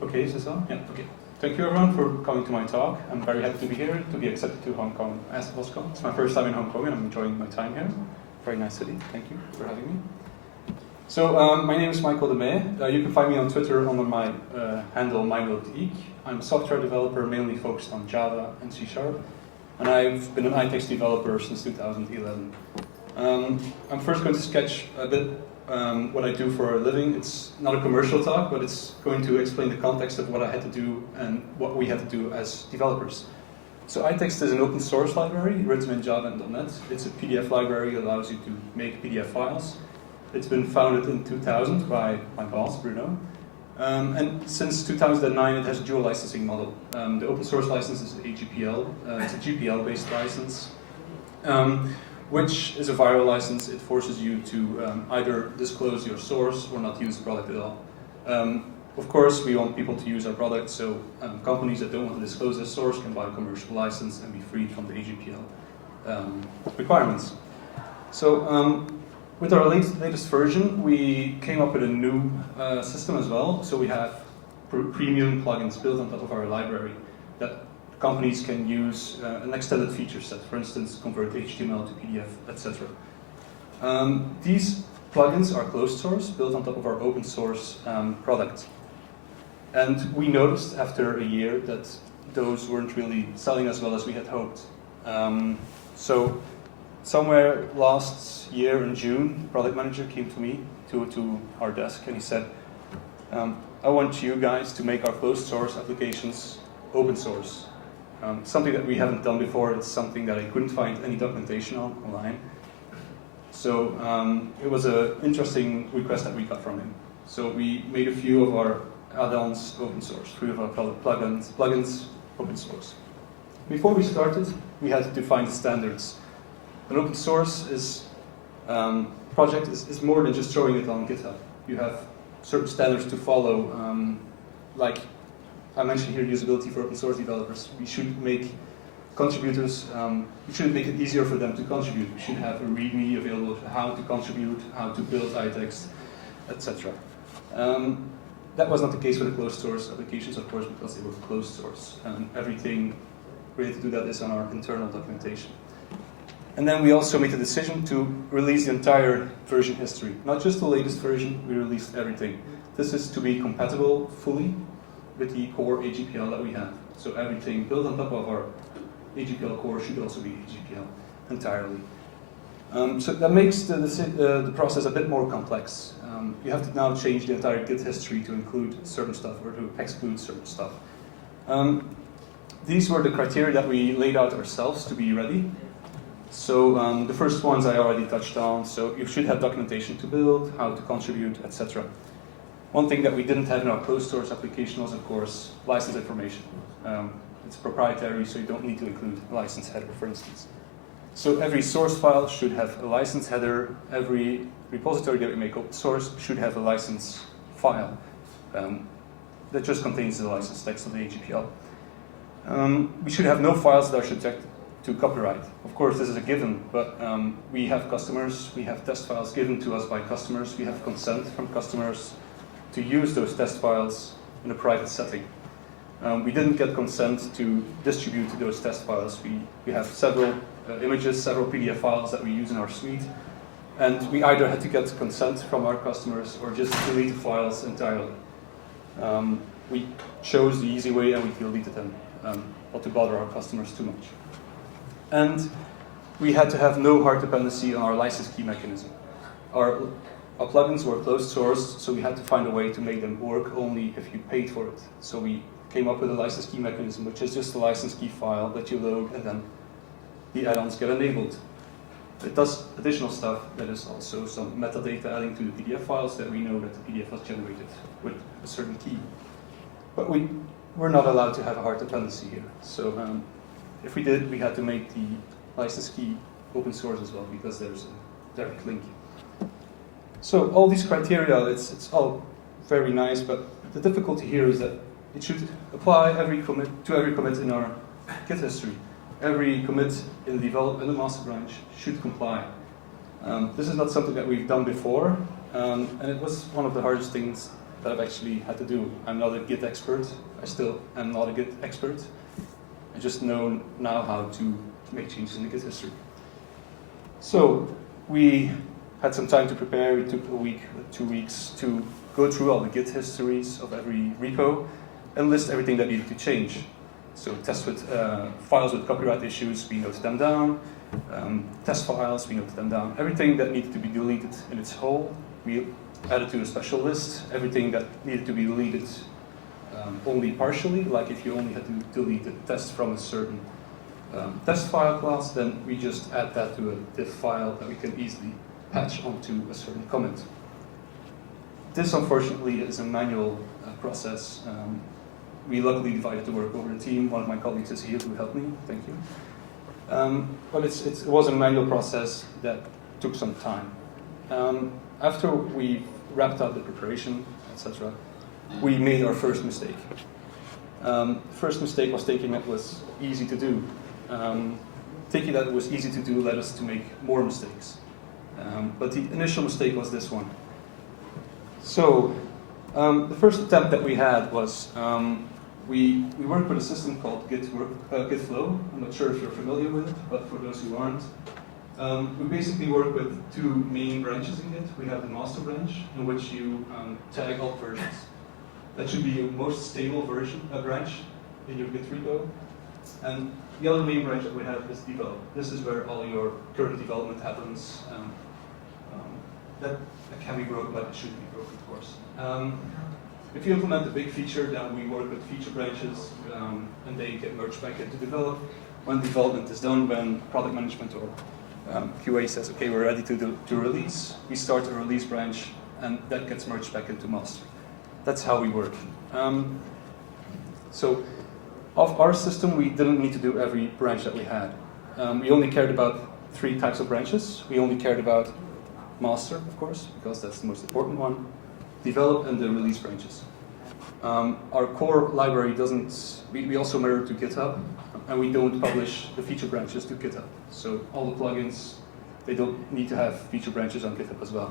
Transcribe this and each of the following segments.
Okay, is this on? Yeah, okay. Thank you everyone for coming to my talk. I'm very happy to be here, to be accepted to Hong Kong as Oscom. It's my first time in Hong Kong and I'm enjoying my time here. Very nice city, thank you for having me. So, my name is Michael Demey. You can find me on Twitter under my handle MyNodeEek. I'm a software developer mainly focused on Java and C#, and I've been an iText developer since 2011. I'm first going to sketch a bit what I do for a living. It's not a commercial talk, but it's going to explain the context of what I had to do and what we had to do as developers. So iText is an open source library written in Java and .NET. It's a PDF library that allows you to make PDF files. It's been founded in 2000 by my boss, Bruno. And since 2009, it has a dual licensing model. The open source license is AGPL. It's a GPL-based license, which is a viral license. It forces you to either disclose your source or not use the product at all. Of course, we want people to use our product, so companies that don't want to disclose their source can buy a commercial license and be freed from the AGPL requirements. So with our latest version, we came up with a new system as well. So we have premium plugins built on top of our library that companies can use an extended feature set, for instance, convert HTML to PDF, etc. These plugins are closed source, built on top of our open source product. And we noticed after a year that those weren't really selling as well as we had hoped. So somewhere last year in June, the product manager came to me, to our desk, and he said, I want you guys to make our closed source applications open source. Something that we haven't done before. It's something that I couldn't find any documentation on online. So it was an interesting request that we got from him. So we made a few of our add-ons open source, 3 of our plugins open source. Before we started, we had to define the standards. An open source project is more than just throwing it on GitHub. You have certain standards to follow, like I mentioned here, usability for open source developers. We should make contributors, we should make it easier for them to contribute. We should have a README available for how to contribute, how to build iText, etc. That was not the case with the closed source applications, of course, because they were closed source. And everything related to that is on our internal documentation. And then we also made the decision to release the entire version history. Not just the latest version, we released everything. This is to be compatible fully with the core AGPL that we have. So everything built on top of our AGPL core should also be AGPL entirely. So that makes the process a bit more complex. You have to now change the entire Git history to include certain stuff or to exclude certain stuff. These were the criteria that we laid out ourselves to be ready. So the first ones I already touched on. So you should have documentation to build, how to contribute, etc. One thing that we didn't have in our closed source application was, of course, license information. It's proprietary, so you don't need to include a license header, for instance. So every source file should have a license header. Every repository that we make open source should have a license file that just contains the license text of the AGPL. We should have no files that are subject to copyright. Of course, this is a given, but we have customers, we have test files given to us by customers, we have consent from customers to use those test files in a private setting. We didn't get consent to distribute those test files. We have several images, several PDF files that we use in our suite, and we either had to get consent from our customers or just delete the files entirely. We chose the easy way and we deleted them, not to bother our customers too much. And we had to have no hard dependency on our license key mechanism. Our plugins were closed source, so we had to find a way to make them work only if you paid for it. So we came up with a license key mechanism, which is just a license key file that you load and then the add-ons get enabled. It does additional stuff. That is also some metadata adding to the PDF files that we know that the PDF was generated with a certain key. But we're not allowed to have a hard dependency here. So if we did, we had to make the license key open source as well, because there's a direct link. So all these criteria, it's all very nice, but the difficulty here is that it should apply to every commit in our Git history. Every commit in the master branch should comply. This is not something that we've done before, and it was one of the hardest things that I've actually had to do. I'm not a Git expert. I still am not a Git expert. I just know now how to make changes in the Git history. So we had some time to prepare. We took a week, 2 weeks to go through all the Git histories of every repo and list everything that needed to change. So test with files with copyright issues, we noted them down. Test files, we noted them down. Everything that needed to be deleted in its whole, we added to a special list. Everything that needed to be deleted only partially, like if you only had to delete a test from a certain test file class, then we just add that to a diff file that we can easily patch onto a certain comment. This, unfortunately, is a manual process. We luckily divided the work over the team. One of my colleagues is here who helped me. Thank you. But it was a manual process that took some time. After we wrapped up the preparation, etc., we made our first mistake. First mistake was thinking that was easy to do. Thinking that it was easy to do led us to make more mistakes. But the initial mistake was this one. So the first attempt that we had was we worked with a system called Gitflow. I'm not sure if you're familiar with it, but for those who aren't, we basically work with two main branches in Git. We have the master branch, in which you tag all versions. That should be your most stable branch in your Git repo. And the other main branch that we have is develop. This is where all your current development happens. That can be broken, but it shouldn't be broken, of course. If you implement a big feature, then we work with feature branches, and they get merged back into develop. When development is done, when product management or QA says, okay, we're ready to release, we start a release branch, and that gets merged back into master. That's how we work. So, of our system, we didn't need to do every branch that we had. We only cared about 3 types of branches. We only cared about master, of course, because that's the most important one, develop, and the release branches. Our core library doesn't, we also mirror to GitHub, and we don't publish the feature branches to GitHub. So all the plugins, they don't need to have feature branches on GitHub as well.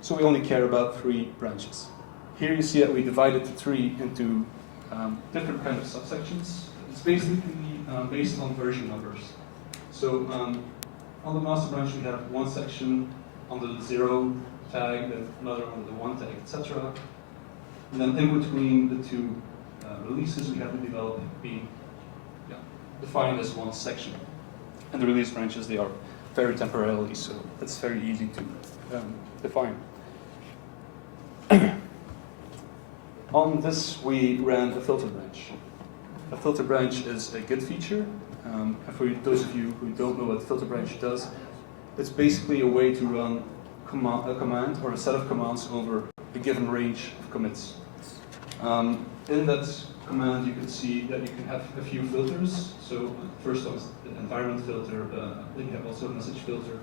So we only care about 3 branches. Here you see that we divided the 3 into different kind of subsections. It's basically based on version numbers. So on the master branch we have one section under the 0 tag, then another under the 1 tag, etc. And then in between the 2 releases we have the develop being defined as one section. And the release branches, they are very temporarily, so it's very easy to define. On this, we ran a filter branch. A filter branch is a Git feature. And for those of you who don't know what a filter branch does, it's basically a way to run a command or a set of commands over a given range of commits. In that command, you can see that you can have a few filters. So first one is the environment filter, then you have also a message filter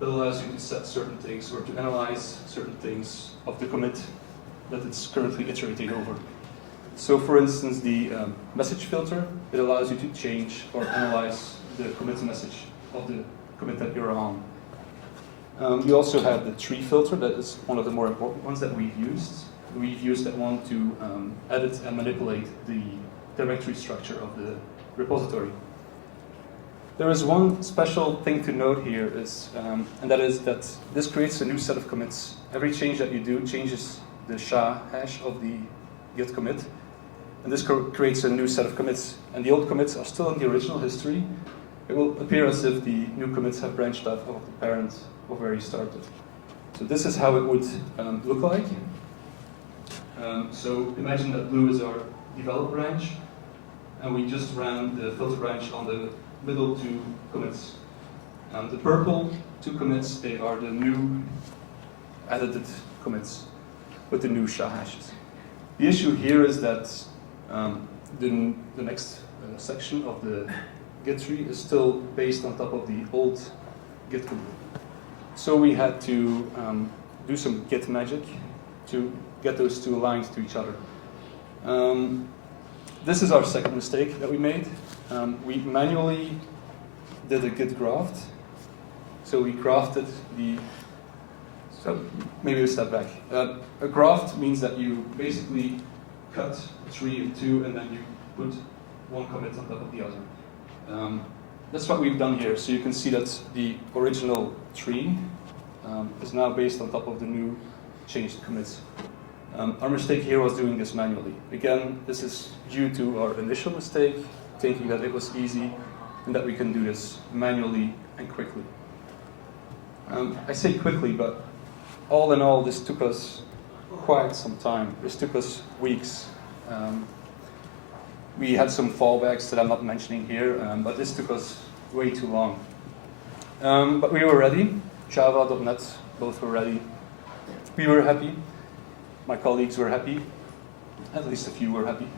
that allows you to set certain things or to analyze certain things of the commit that it's currently iterating over. So for instance, the message filter, it allows you to change or analyze the commit message of the commit that you're on. You also have the tree filter, that is one of the more important ones that we've used. We've used that one to edit and manipulate the directory structure of the repository. There is one special thing to note here, and that is that this creates a new set of commits. Every change that you do changes the SHA hash of the Git commit, and this creates a new set of commits. And the old commits are still in the original history. It will appear as if the new commits have branched out of the parent of where you started. So this is how it would look like. So imagine that blue is our develop branch, and we just ran the filter branch on the middle 2 commits. The purple 2 commits, they are the new edited commits with the new SHA hashes. The issue here is that the next section of the Git tree is still based on top of the old Git commit. So we had to do some Git magic to get those 2 aligned to each other. This is our second mistake that we made. We manually did a Git graft. So we grafted the So maybe a step back. A graft means that you basically cut a tree in two and then you put one commit on top of the other. That's what we've done here. So you can see that the original tree is now based on top of the new changed commits. Our mistake here was doing this manually. Again, this is due to our initial mistake, thinking that it was easy and that we can do this manually and quickly. I say quickly, but all in all, this took us quite some time. This took us weeks. We had some fallbacks that I'm not mentioning here, but this took us way too long. But we were ready. Java, .NET, both were ready. We were happy. My colleagues were happy. At least a few were happy.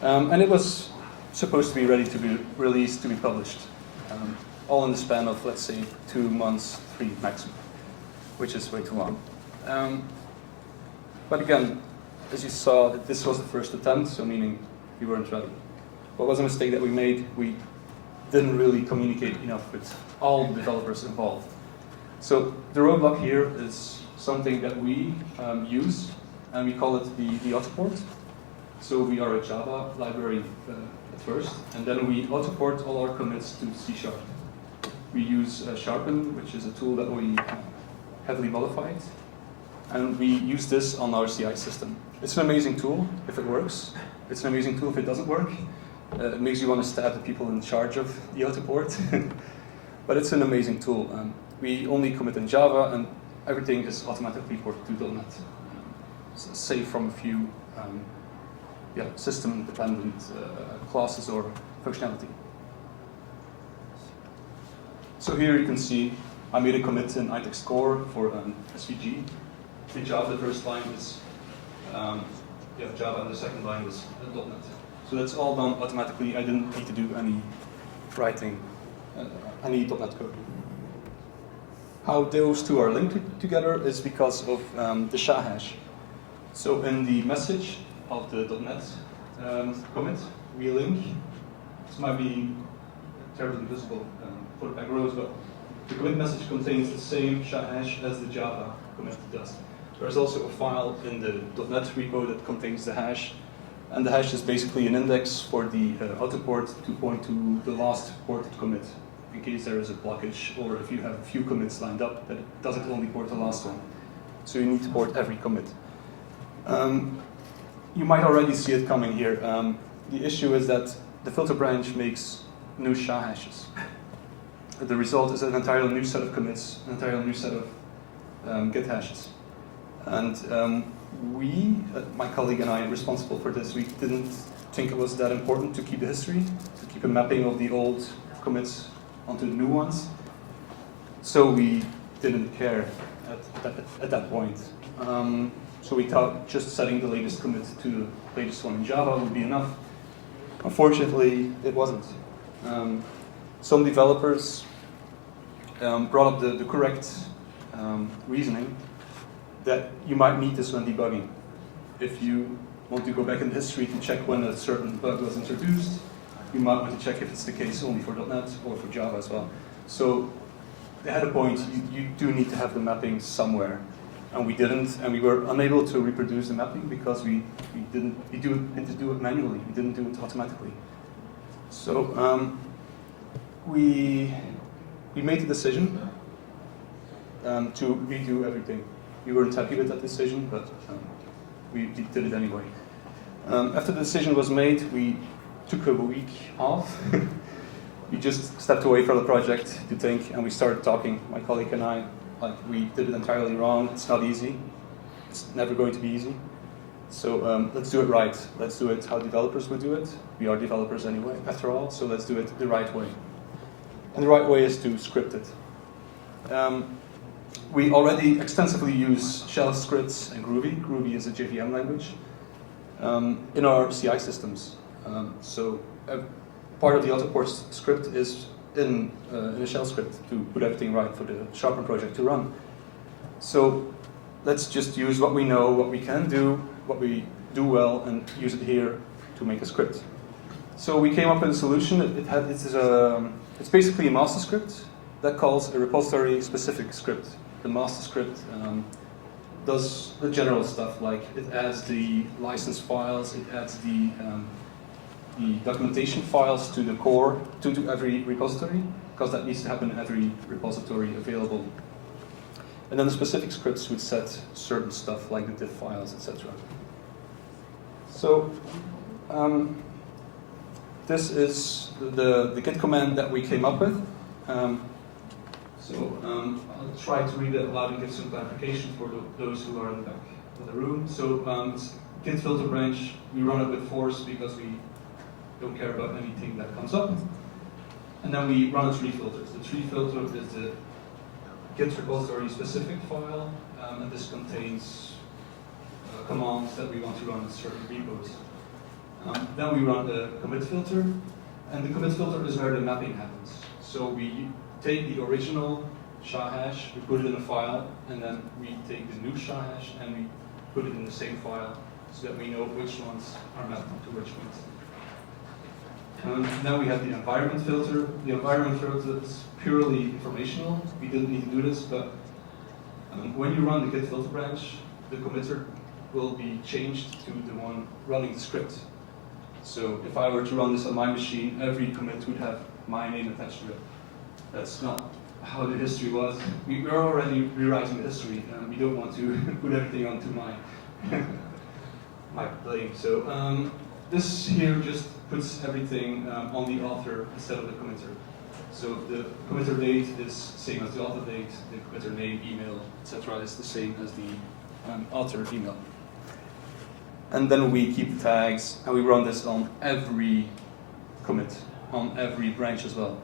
And it was supposed to be ready to be released, to be published. All in the span of, let's say, 2 months, 3 maximum, which is way too long. But again, as you saw, this was the first attempt, so meaning we weren't ready. What was a mistake that we made? We didn't really communicate enough with all the developers involved. So the roadblock here is something that we use, and we call it the autoport. So we are a Java library at first, and then we autoport all our commits to C#. We use Sharpen, which is a tool that we heavily modified, and we use this on our CI system. It's an amazing tool if it works. It's an amazing tool if it doesn't work. It makes you want to stab the people in charge of the autoport. But it's an amazing tool. We only commit in Java, and everything is automatically ported to .NET, save from a few system-dependent classes or functionality. So here you can see I made a commit in itext core for SVG. In Java, the first line is Java, and the second line is .NET. So that's all done automatically. I didn't need to do any writing, any .NET code. How those two are linked together is because of the SHA hash. So in the message of the .NET commit, we link. This might be terribly visible for the back rows, but the commit message contains the same SHA hash as the Java commit does. There's also a file in the .NET repo that contains the hash, and the hash is basically an index for the autoport to point to the last ported commit, in case there is a blockage, or if you have a few commits lined up, that it doesn't only port the last one. So you need to port every commit. You might already see it coming here. The issue is that the filter branch makes new SHA hashes. The result is an entirely new set of commits, an entirely new set of Git hashes. And we, my colleague and I, responsible for this, we didn't think it was that important to keep the history, to keep a mapping of the old commits onto the new ones. So we didn't care at that point. So we thought just setting the latest commit to the latest one in Java would be enough. Unfortunately, it wasn't. Some developers brought up the correct reasoning that you might need this when debugging. If you want to go back in history to check when a certain bug was introduced, you might want to check if it's the case only for .NET or for Java as well. So they had a point, you do need to have the mapping somewhere. And we didn't, and we were unable to reproduce the mapping because we had to do it manually, we didn't do it automatically. So we made the decision to redo everything. We weren't happy with that decision, but we did it anyway. After the decision was made, we took a week off. We just stepped away from the project to think, and we started talking, my colleague and I, like we did it entirely wrong. It's not easy. It's never going to be easy. So let's do it right. Let's do it how developers would do it. We are developers anyway, after all, so let's do it the right way. And the right way is to script it. We already extensively use shell scripts and Groovy. Groovy is a JVM language in our CI systems. So part of the autoport script is in a shell script to put everything right for the Sharpen project to run. So let's just use what we know, what we can do, what we do well, and use it here to make a script. So we came up with a solution. It's basically a master script that calls a repository-specific script. the master script does the general stuff, like it adds the license files, it adds the documentation files to the core, to every repository, because that needs to happen in every repository available. And then the specific scripts would set certain stuff like the diff files, etc. So this is the Git command that we came up with. I'll try to read it aloud and give some clarification for those who are in the back of the room. So it's Git filter branch. We run it with force because we don't care about anything that comes up. And then we run a tree filter. The tree filter is the Git repository specific file, and this contains commands that we want to run in certain repos. Then we run the commit filter, and the commit filter is where the mapping happens. So we take the original SHA hash, we put it in a file, and then we take the new SHA hash and we put it in the same file so that we know which ones are mapped to which ones. Then we have the environment filter. The environment filter is purely informational. We didn't need to do this, but when you run the Git filter branch, the committer will be changed to the one running the script. So if I were to run this on my machine, every commit would have my name attached to it. That's not how the history was. We're already rewriting the history, and we don't want to put everything onto my blame. So this here just puts everything on the author instead of the committer. So the committer date is same as the author date, the committer name, email, etc. is the same as the author email. And then we keep the tags, and we run this on every commit, on every branch as well.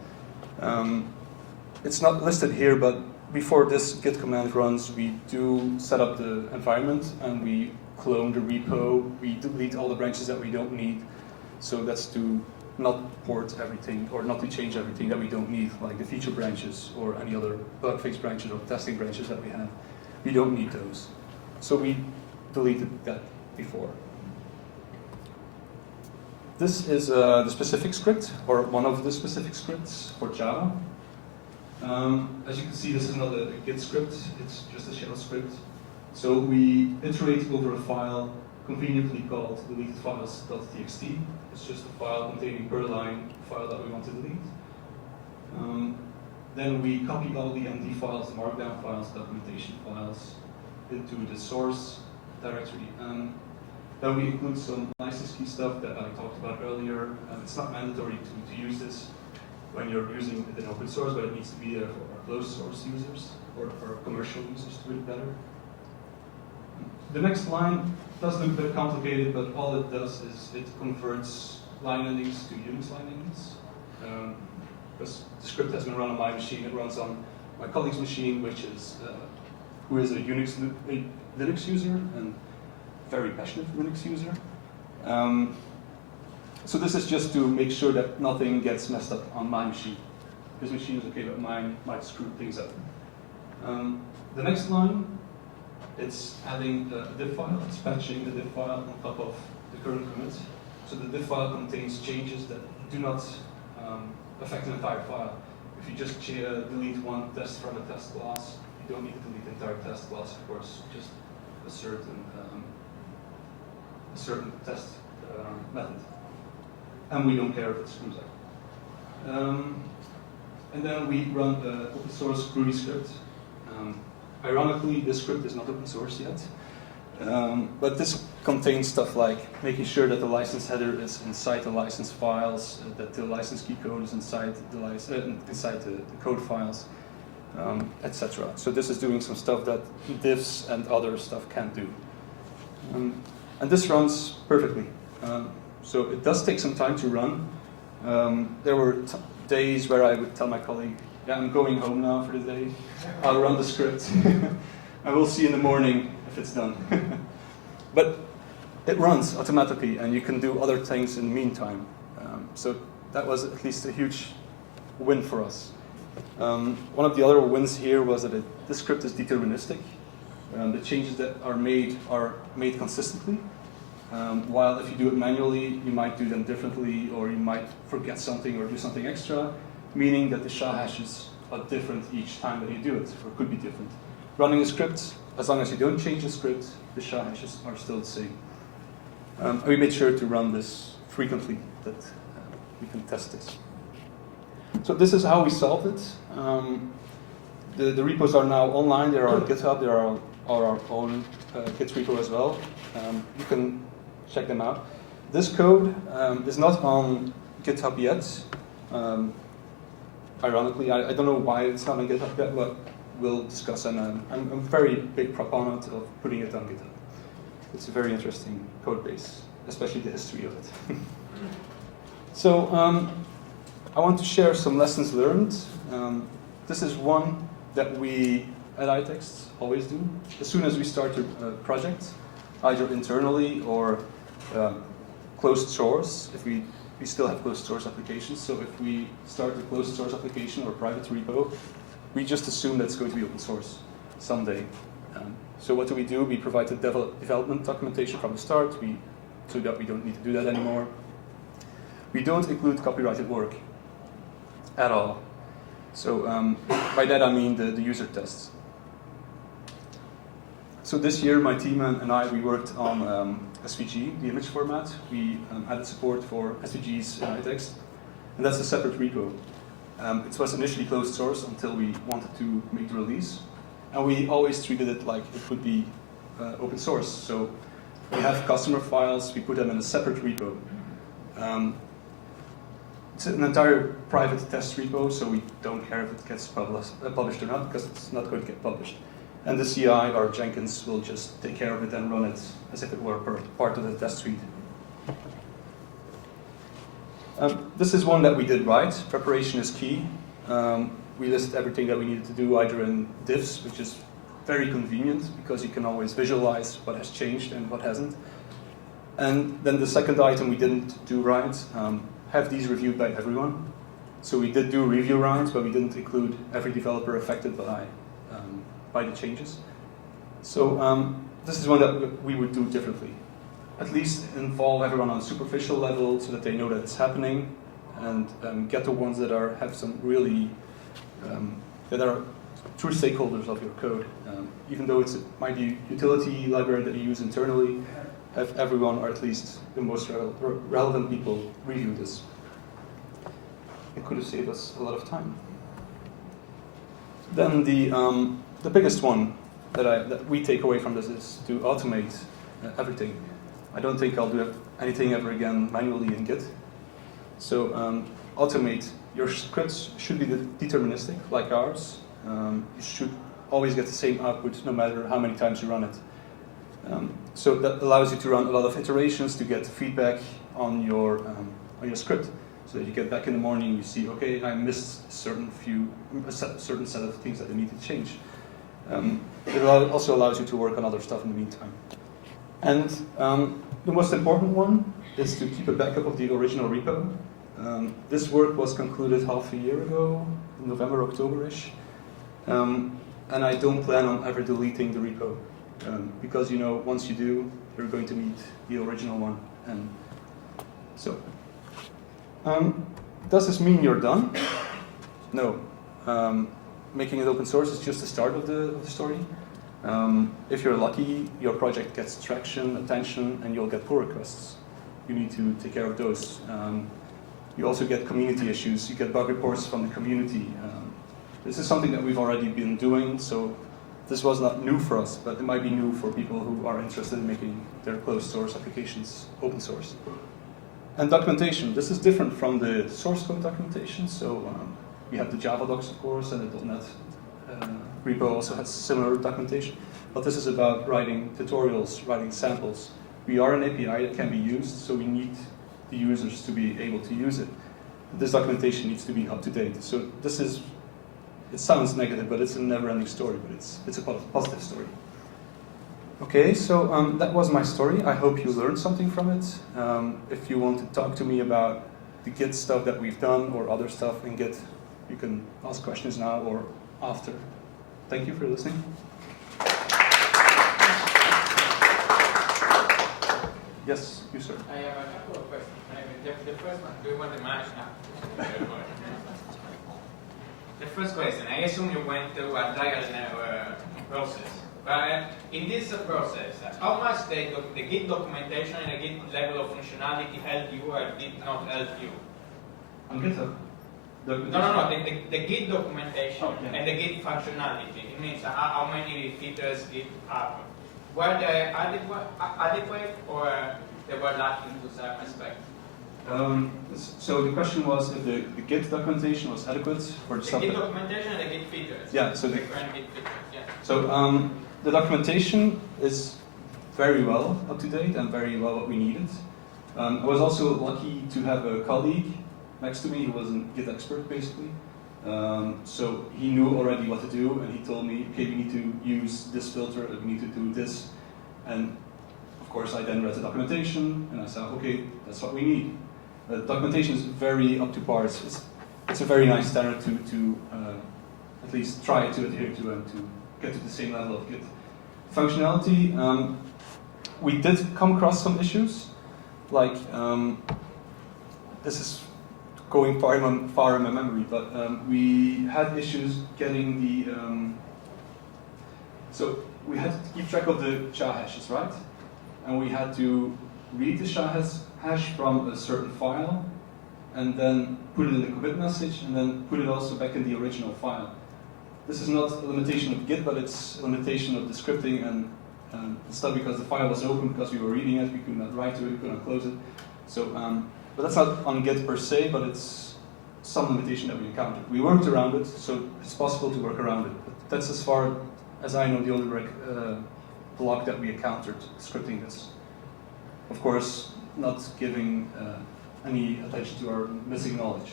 It's not listed here, but before this git command runs, we do set up the environment, and we clone the repo, we delete all the branches that we don't need. So that's to not port everything, or not to change everything that we don't need, like the feature branches, or any other bug fix branches, or testing branches that we have. We don't need those. So we deleted that before. This is the specific script, or one of the specific scripts for Java. As you can see, this is not a Git script, it's just a shell script. So we iterate over a file conveniently called deletedfiles.txt. It's just a file containing per line file that we want to delete. Then we copy all the MD files, markdown files, documentation files into the source directory. Then we include some license key stuff that I talked about earlier. It's not mandatory to use this when you're using it in open source, but it needs to be there for our closed source users or for commercial users to read better. The next line does look a bit complicated, but all it does is it converts line endings to Unix line endings. Because the script has been run on my machine, it runs on my colleague's machine, which is who is a Linux user and very passionate Linux user. So this is just to make sure that nothing gets messed up on my machine. His machine is okay, but mine might screw things up. The next line, it's adding the diff file, it's patching the diff file on top of the current commit. So the diff file contains changes that do not affect an entire file. If you just delete one test from a test class, you don't need to delete the entire test class, of course, just a certain test method. And we don't care if it screws up. And then we run the open source Groovy script. Ironically, this script is not open source yet. But this contains stuff like making sure that the license header is inside the license files, that the license key code is inside the code files, etc. So this is doing some stuff that diffs and other stuff can't do. And this runs perfectly. So it does take some time to run. There were days where I would tell my colleague, yeah, I'm going home now for the day. I'll run the script. I will see in the morning if it's done. But it runs automatically, and you can do other things in the meantime. So that was at least a huge win for us. One of the other wins here was that the script is deterministic. The changes that are made consistently. While if you do it manually, you might do them differently, or you might forget something or do something extra, meaning that the SHA hashes are different each time that you do it, or could be different. running a script, as long as you don't change the script, the SHA hashes are still the same. We made sure to run this frequently, that we can test this. So this is how we solved it. The repos are now online. They are on GitHub. They are on our own Git repo as well. You can check them out. This code is not on GitHub yet. Ironically, I don't know why it's not on GitHub yet, but we'll discuss. And I'm a very big proponent of putting it on GitHub. It's a very interesting code base, especially the history of it. So I want to share some lessons learned. This is one that we at iText always do. As soon as we start a project, either internally or closed source, if we still have closed source applications. So if we start a closed source application or private repo, we just assume that's going to be open source someday. So what do? We provide the development documentation from the start, so that we don't need to do that anymore. We don't include copyrighted work at all. So by that I mean the user tests. So this year my team and I, we worked on SVG, the image format. We added support for SVGs in iText, and that's a separate repo. It was initially closed source until we wanted to make the release, and we always treated it like it would be open source. So we have customer files, we put them in a separate repo. It's an entire private test repo, so we don't care if it gets published or not, because it's not going to get published. And the CI or Jenkins will just take care of it and run it as if it were part of the test suite. This is one that we did right. Preparation is key. We list everything that we needed to do either in diffs, which is very convenient because you can always visualize what has changed and what hasn't. And then the second item we didn't do right, have these reviewed by everyone. So we did do review rounds, but we didn't include every developer affected by the changes. So this is one that we would do differently. At least involve everyone on a superficial level so that they know that it's happening, and get the ones that have some really, that are true stakeholders of your code. Even though it might be a utility library that you use internally, have everyone, or at least the most relevant people, review this. It could have saved us a lot of time. Then the biggest one that we take away from this is to automate everything. I don't think I'll do anything ever again manually in Git. So automate. Your scripts should be deterministic, like ours. You should always get the same output no matter how many times you run it. So that allows you to run a lot of iterations to get feedback on your script. So that you get back in the morning, you see, okay, I missed a certain set of things that I need to change. It also allows you to work on other stuff in the meantime. And the most important one is to keep a backup of the original repo. This work was concluded half a year ago, November, October-ish. And I don't plan on ever deleting the repo. Because once you do, you're going to need the original one. And so, does this mean you're done? No. Making it open source is just the start of the story. If you're lucky, your project gets traction, attention, and you'll get pull requests. You need to take care of those. You also get community issues. You get bug reports from the community. This is something that we've already been doing, so this was not new for us, but it might be new for people who are interested in making their closed source applications open source. And documentation. This is different from the source code documentation. So we have the Java docs, of course, and the .NET repo also has similar documentation. But this is about writing tutorials, writing samples. We are an API that can be used, so we need the users to be able to use it. This documentation needs to be up to date. So this is, it sounds negative, but it's a never-ending story, but it's a positive story. Okay, so that was my story. I hope you learned something from it. If you want to talk to me about the Git stuff that we've done or other stuff in Git, you can ask questions now or after. Thank you for listening. Yes, you sir. I have a couple of questions. The first one, do you want the match now? The first question, I assume you went through a trial and error process. But in this process, how much the Git documentation and the Git level of functionality help you or did not help you? On GitHub? No. The Git documentation yeah. and the Git functionality. It means how many features Git have. Were they adequate or they were lacking to some aspect? So the question was if the Git documentation was adequate for the stuff. Git documentation and the Git features. Yeah. So the current Git features. Yeah. So the documentation is very well up to date and very well what we needed. I was also lucky to have a colleague next to me who was a Git expert basically. So he knew already what to do, and he told me, okay, we need to use this filter, we need to do this, and of course I then read the documentation and I said, okay, that's what we need. The documentation is very up to par. It's a very nice standard to at least try to adhere to and to get to the same level of Git functionality. We did come across some issues, like this is going far in my memory, but we had issues getting the. So we had to keep track of the SHA hashes, right? And we had to read the SHA hash from a certain file, and then put it in the commit message, and then put it also back in the original file. This is not a limitation of Git, but it's a limitation of the scripting and stuff, because the file was open because we were reading it, we could not write to it, we could not close it. So, but that's not on Git per se, but it's some limitation that we encountered. We worked around it, so it's possible to work around it. But that's as far as I know the only block that we encountered scripting this. Of course, not giving any attention to our missing knowledge,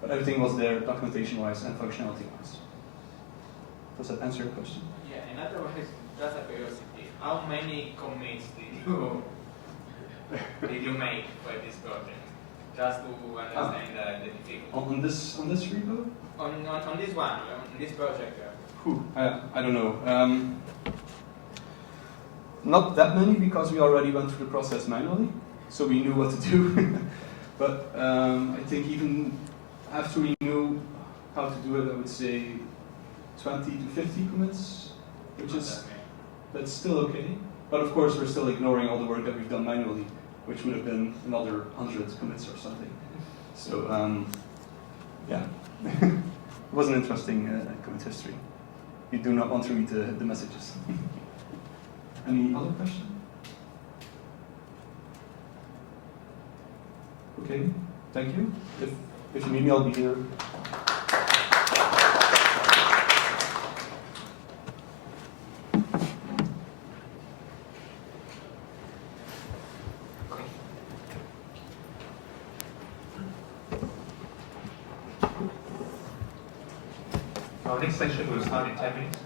but everything was there documentation-wise and functionality-wise. Does that answer your question? Yeah, in other words, just a curiosity, how many commits did you make for this project? Just to understand the difficulty. On this repo? On this one, on this project. I don't know. Not that many, because we already went through the process manually, so we knew what to do. But I think even after we knew how to do it, I would say 20 to 50 commits, which is that's still okay. But of course, we're still ignoring all the work that we've done manually, which would have been another 100 commits or something. So yeah, it was an interesting commit history. You do not want to read the messages. Any other question? Okay, thank you. If you need me, I'll be here. Our next session will start in 10 minutes.